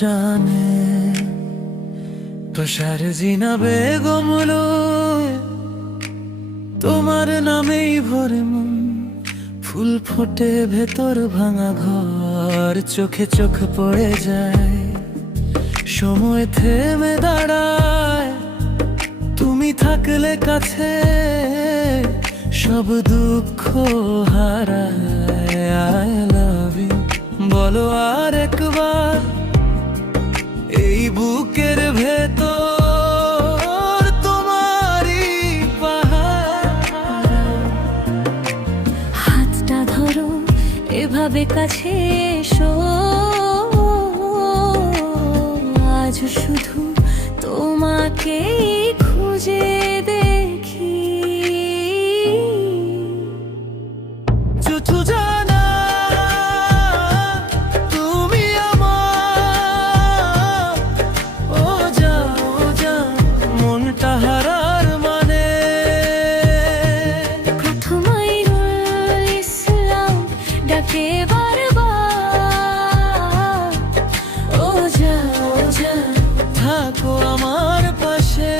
জানে প্রসার জিনা বেগমলো তোমার নামেই ভরে মন ফুল ফোটে ভেতর ভাঙা ঘর চোখে চোখ পড়ে যায় সময় থেমে দাঁড়ায় তুমি থাকলে কাছে সব দুঃখ হারায় I love you বলো আর একবার এই বুকের ভেতর তোমারই পাহাড় হাতটা ধরো এভাবে কাছে এসো আজ শুধু তোমাকেই খুঁজে দেখি চুচু জানা তুমি আমার ও যা মনটা হারার মানে প্রথমাইনুল ইসলাম ডাকে বারবার ও যা থাকো আমার পাশে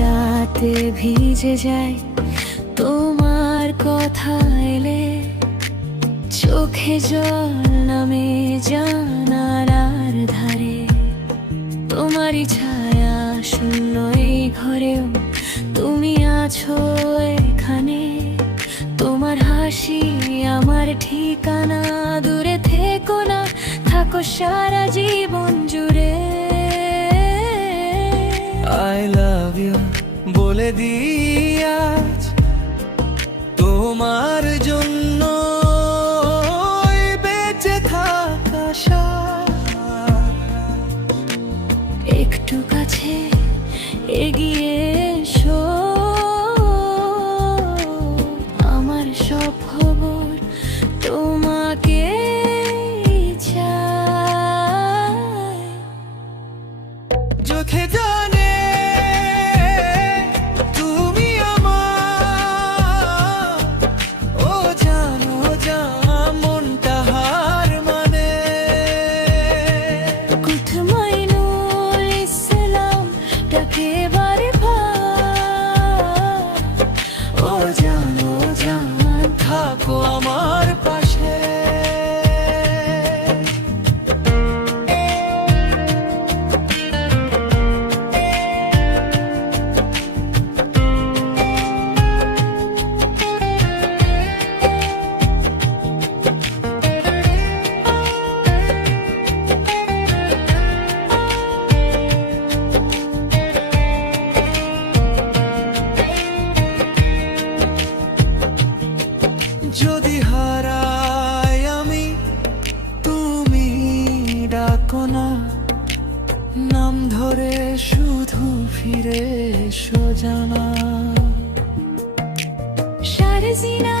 রাতে ভিজে যায় তোমার কথা এলে চোখে জল নামে জানালার ধারে তোমারই ছায়া শূন্য এই ঘরেও তুমি আছো এখানে তোমার হাসি আমার ঠিকানা দূরে থেকো না থাকো সারা জীবন জুড়ে I love you বলে দিই আজ তোমার জন্য বেঁচে থাকা একটু কাছে এগিয়ে এসো আমার সব খবর তোমাকে চাই চোখে জানে তুমি আমার ও জানো মনটা হার মানে কুথমাইনুল ইসলাম ডাকে বারবার ও জানো থাকো আমার পাশে যদি হারাই আমি তুমি ডাকো না নাম ধরে শুধু ফিরে এসো জানা শারজিনা